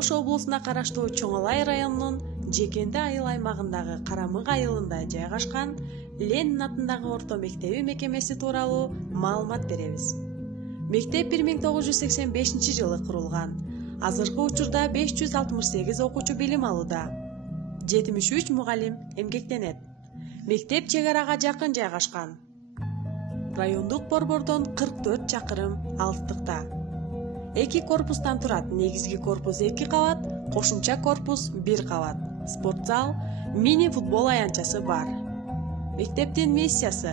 Ош облусуна караштуу Чоң Алай районунун Жекенди айыл аймагындагы Карамык айылында жайгашкан Ленин атындагы орто мектеби мекемеси тууралуу маалымат беребиз. Мектеп 1985 курулган. Азыркы учурда 568 окуучу билим алууда. 73 мугалим эмгектенет. Мектеп чек арага жакын жайгашкан. Райондук борбордон 44 чакырым алыстыкта. 2 корпустан турат. Негизги корпус 2 кабат, кошумча корпус 1 кабат. Спортзал, мини футбол аянтчасы бар. Мектептин миссиясы: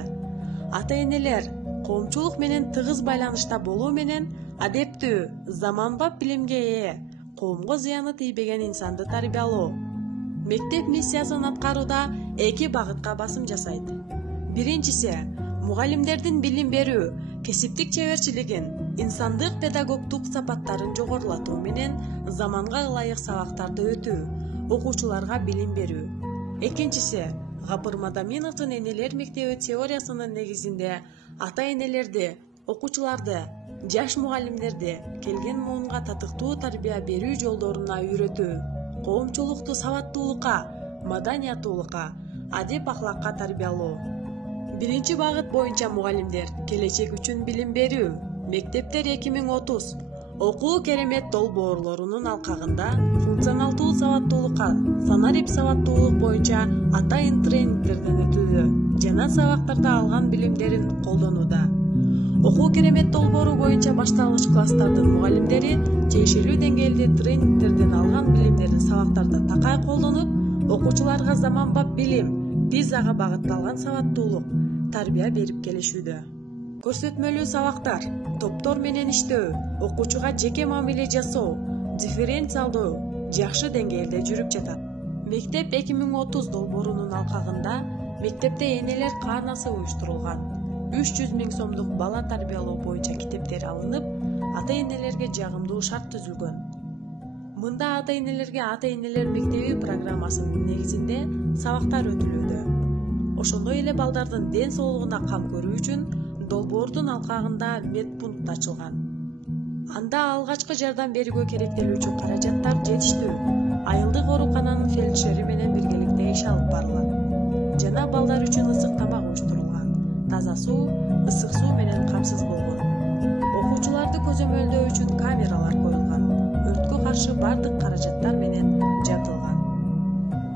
ата-энелер коомчулук менен тыгыз байланышта болуу менен адептүү, заманбап билимге ээ, коомго зыяны тийбеген инсанды тарбиялоо. Мектеп миссиясын аткарууда 2 багытка басым жасайт. Биринчиси мугалимдердин билим берүү, кесиптик чеберчилигин, инсандык педагогдук сапаттарын жогорулатуу менен заманга ылайык сабактарды өтүү, окуучуларга билим берүү. Экинчиси Гапыр Мадаминовдун энелер мектеби теориясынын негизинде ата-энелерди, окуучуларды, жаш мугалимдерди келген муунга татыктуу тарбия берүү жолдоруна үйрөтүү, коомчулукту сабаттуулукка, маданияттуулукка, адеп-ахлакка тарбиялоо. Биринчи багыт боюнча мугалимдер келечек үчүн билим берүү. Мектептер 2030 окуу керемет долбоорлорунун алкагында функционалдуу сабаттуулукка, санарип сабаттуулук боюнча атайын тренингдерден өтүүдө жана сабактарда алган билимдерин колдонууда. Окуу керемет долбоору боюнча башталгыч класстардын мугалимдери тиешелүү деңгээлде тренингдерден алган билимдерин сабактарда такай колдонуп, окуучуларга заманбап билим, визага багытталган сабаттуулук тарбия берип келишүүдө. Көрсөтмөлүү сабактар, топтор менен иштөө, окуучуга жеке мамиле жасоо, дифференциалдуу жакшы деңгээлде жүрүп жатат. Мектеп 2030 долбоорунун алкагында мектепте энелер каарнасы уюштурулган. 300 000 сомдук бала тарбиялоо боюнча китептер алынып, ата-энелерге жагымдуу шарт түзүлгөн. Мында ата-энелерге ата-энелер мектеби программасынын негизинде сабактар өтүлүүдө. Ошондой эле балдардын ден соолугуна кам көрүү үчүн долбоордун алкагында медпункт ачылган. Анда алгачкы жардам берүүгө керектелүүчү каражаттар жетиштүү. Айылдык оорукананын фельдшери менен биргеликте иш алып барылат. Жана балдар үчүн ысык тамак уюштурулган. Таза суу, ысык суу менен камсыз болгон. Окуучуларды көзөмөлдөө үчүн камералар коюлган. Өрткө каршы бардык каражаттар менен жабдылган.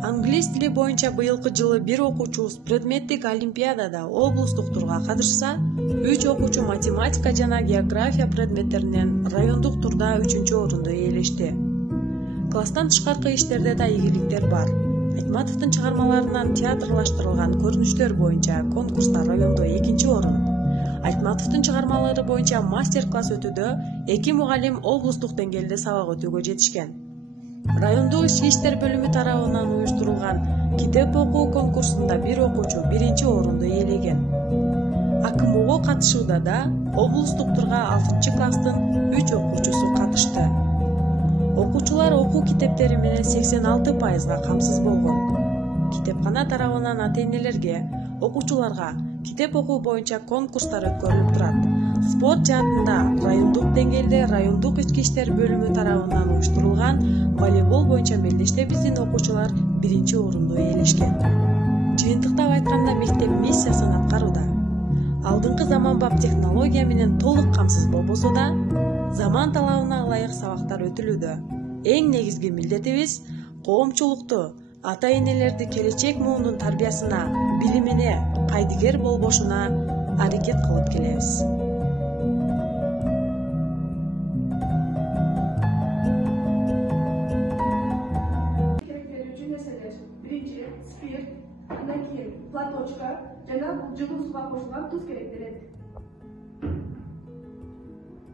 Англис тили боюнча быйылкы жылы бир окуучубуз предметтик олимпиадада облустук турга катышса, 3 окуучу математика жана география предметтеринен райондук турда 3-чү орунду ээлешти. Класстан тышкаркы иштерде да ийгиликтер бар. Айтматовдун чыгармаларынан театрлаштырылган көрүнүштөр боюнча конкурста райондо 2-чи орун. Айтматовдун чыгармалары боюнча мастер-класс өтүүдө 2 мугалим облустук деңгээлде сабак өтүүгө жетишкен. Райондук ички иштер бөлүмү тарабынан уюштурулган китеп окуу конкурсунда бир окуучу 1-чи орунду ээлеген. АКМОго катышууда да облустук турга 6-чы класстын 3 окуучусу катышты. Окуучулар окуу китептери менен 86%га камсыз болгон. Китепкана тарабынан ата-энелерге, окуучуларга китеп окуу боюнча конкурстар өткөрүлүп турат. Спорт жаатында райондук деңгээлде райондук ички иштер бөлүмү тарабынан уюштурулган волейбол боюнча мелдеште биздин окуучулар 1-чи орунду ээлешкен. Жыйынтыктап айтканда мектеп миссиясын аткарууда. Алдыңкы заманбап технология менен толук камсыз болбосо да, заман талабына ылайык сабактар өтүлүүдө. Эң негизги милдетибиз коомчулукту, ата-энелерди келечек муунун тарбиясына, билимине кайдыгер болбошуна аракет кылып келебиз. Платочка жана жылуу суга кошулган туз керектелет.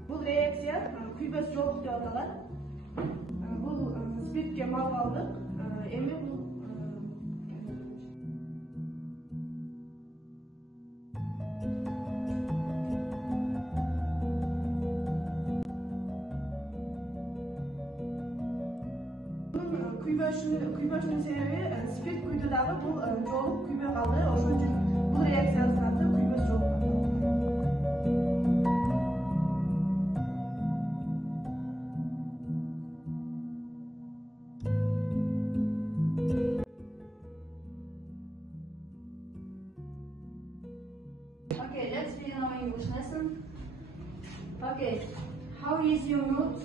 Бул реакция күйбөс жоолук деп аталат. Бул спиртке малгалдык. Эми бул күйбөшүнүн себеби спирт күйдү дагы бул жоолук күйбөй калды. Ошон үчүн бул реакциянын аты күйбөс жоолук. English lesson. Okay. How is your mood?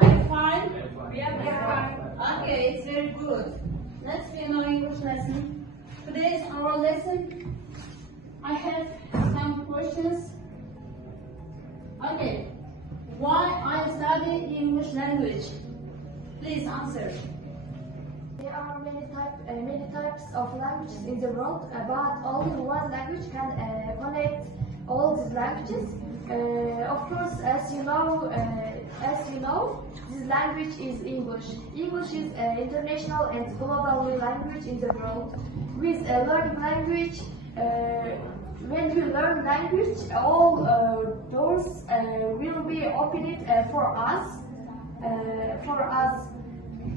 I'm fine. Yeah, fine. Okay, it's very good. Let's begin our English lesson. Today's our lesson. I have some questions. Okay. Why I study English language? Please answer. There are many types of languages in the world, but only one language can connect all these languages. Of course, as you know, this language is English. English is an international and global language in the world. With learning language, when we learn language, all doors will be opened for us,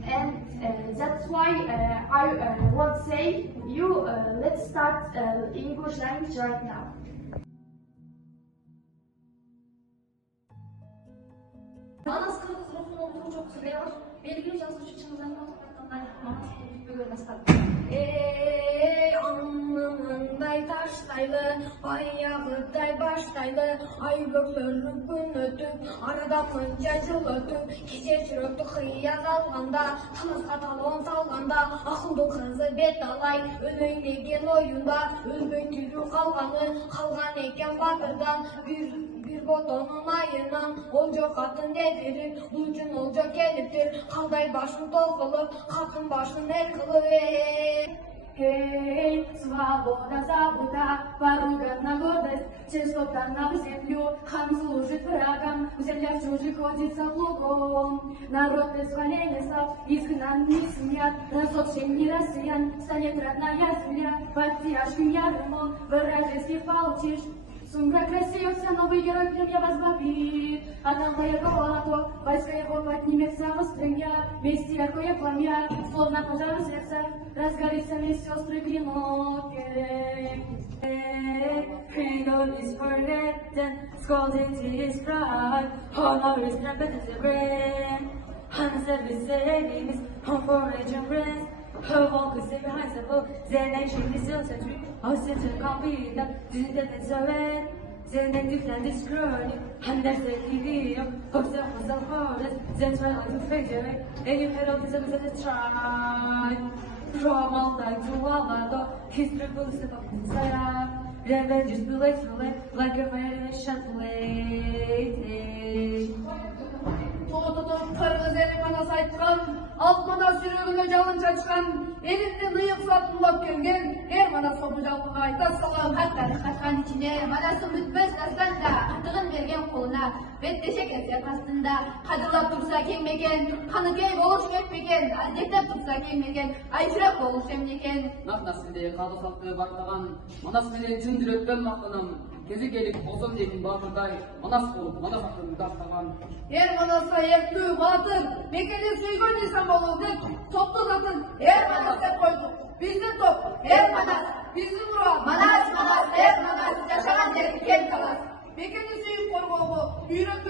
and that's why I want to say you let's start English language right now. Манас кыргыз рухунун туруучусу Бейлор белгилүү жазуучу Манас бүтпөгөн бастады. Аннандай таштайлы, баягыдай баштайлы, ай бөктөрүп күн өтүп, арадан мынча жыл өтүп, кече жүрөктү кыяз алганда, тыныска талоон салганда, акылдуу кызы бет алай, өлөйүн деген оюнда, өлбөй тирүү калган экен батырдан, bir botonun ayından olca katın dedirir, ucun olca geliptir, kalday başın tokulup, katın başın el kılıp. Эй, свобода забыта, поругана на гордость, честно на землю, хан служит врагам, земля в чужих ходится плугом. Народ без воления стал, изгнан не смят, разлучение россиян, станет родная земля, под тяжким ярмом вражеских получишь. Сумрак рассеялся, новый герой племя возглавит. Одна голова, войска его поднимется востроя. Вести яркое пламя, словно пожар в сердце, разгорится весь сестры клинок. Freedom is forgotten, scolded is pride, honor is trampled as a brand. Hands of his enemies, home for and rest. Her walk is behind the book, their nation is still set free. Our center can't be enough, this is the red. Then they defend this chronic, and that's the video. Hopes that was the hardest, then try like to fade away. And you head up to the try. From all time to Walado, history will step up inside. Revenge is too late, like a variation plate. Kırgız eli bana saytkan, altmada sürüğüne calın çaçkan, elinde ıyık satılap kelgen, er bana sobu jalpıga ayta salam. Hatta kaçkan içine, manasın bütmez nasanda, atığın vergen koluna, betteşek etsen aslında, kadırlap dursa kengmegen, kanıkey boğuş etmegen, azdektap dursa kengmegen, ayçırak boğuş emleken. Naknasinde kadı saltı baktağan, manas menen cın direkten maqtanan, kezi gelip ozon dekin batırday, manas bolup, manas akın dastağan. Er manasa ertүү батыр, мекени сүйгөн инсан болуу деп топту атын эр манас деп койдук. Биздин топ эр манас, биздин уран Manas, эр манас, жашаган жери кен талас. мекени сүйүп коргоого үйрөтүп